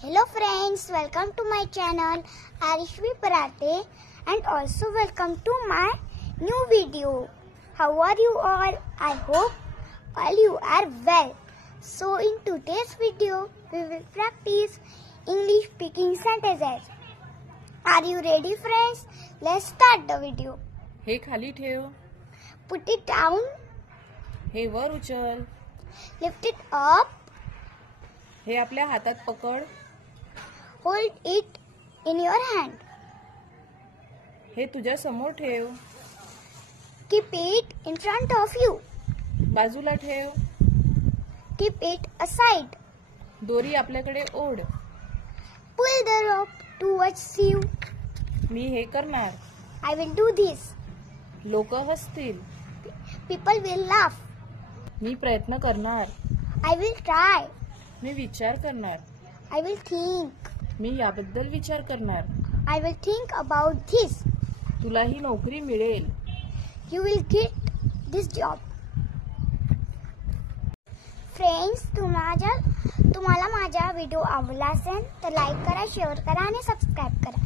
Hello friends, welcome to my channel Arishvi Parate and also welcome to my new video. How are you all? I hope all you are well. So in today's video, we will practice English speaking sentences. Are you ready friends? Let's start the video. हे खाली ठेव. Put it down. हे वर उचल. Lift it up. हे आपल्या हातात पकड. Hold it in your hand. हे तुझ्या समोर ठेव. Keep it in front of you. बाजूला ठेव. Keep it aside. दोरी आपल्याकडे ओढ. Pull the rope towards you. मी हे करणार. I will do this. लोक हसतील. People will laugh. मी प्रयत्न करणार. I will try. मी विचार करणार. I will think. मी याबद्दल विचार करणार. I will think about this. तुला ही नोकरी मिळेल. You will get this job. Friends, तुम्हाला माझा व्हिडिओ आवडला असेल तर लाईक करा, शेअर करा आणि सबस्क्राईब करा.